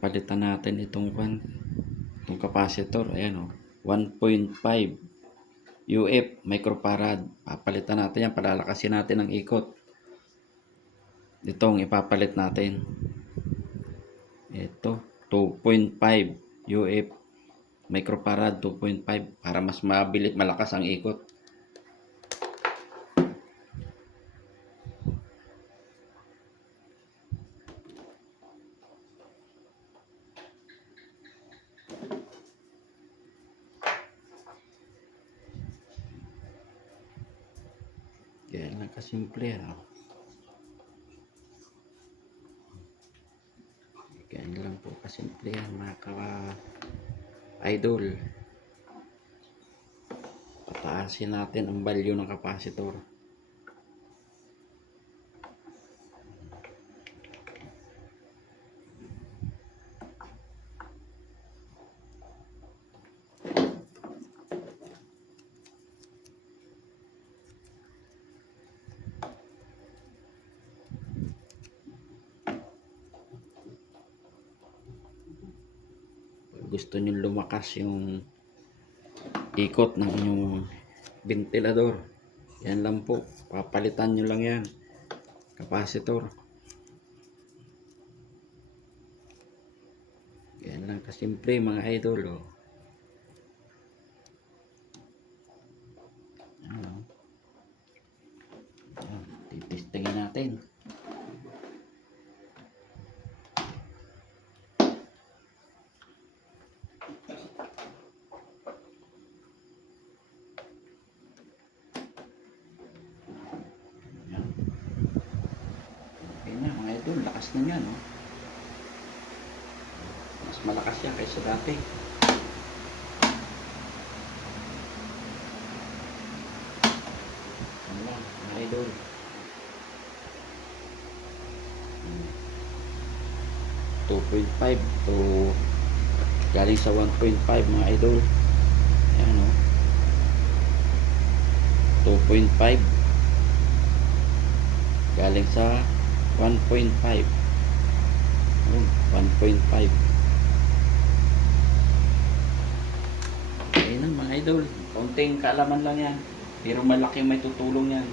Papalitan natin itong capacitor. Ayan o. 1.5 UF microfarad. Papalitan natin yan. Palalakasin natin ang ikot. Itong ipapalit natin. Ito. 2.5 UF microfarad. 2.5 para mas mabilis malakas ang ikot. Yan lang kasimple. Yan lang po kasimple yan mga ka-idol. Pataasin natin ang value ng capacitor. Gusto nyo lumakas yung ikot ng inyong ventilador, yan lang po, papalitan nyo lang yan, capacitor. Yan lang kasimple mga idol. Titestingin natin. Lakas na yan, no? Mas malakas yan kaysa dati. Ano lang, mga idol. 2.5 to galing sa 1.5 mga idol. Ayan, no? 2.5 galing sa 1.5. 1.5. Ayun lang mga idol. Kaunting kaalaman lang yan. Pero malaki may tutulong yan.